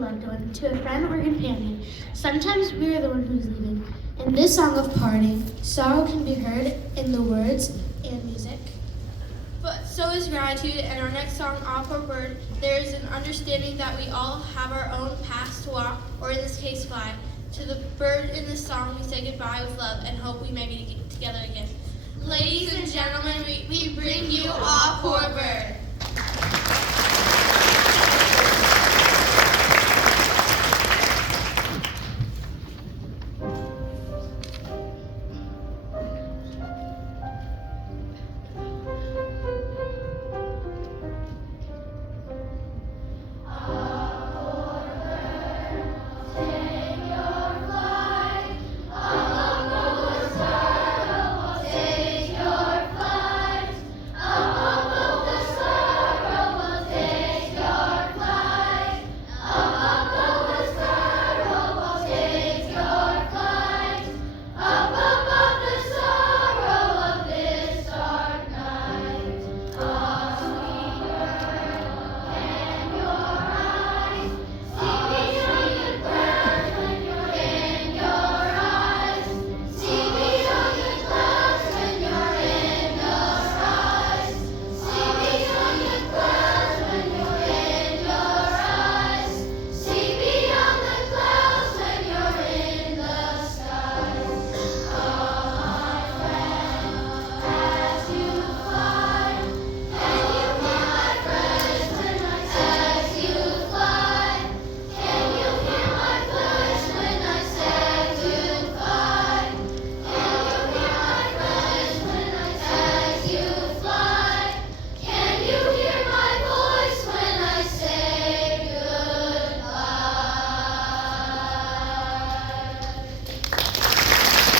loved one, to a friend or companion. Sometimes we are the one who's leaving. In this song of parting, sorrow can be heard in the words and music. But so is gratitude, and our next song, All Poor Bird, there is an understanding that we all have our own paths to walk, or in this case, fly. To the bird in this song, we say goodbye with love and hope we may be together again. Ladies and gentlemen, we bring you All Poor Bird.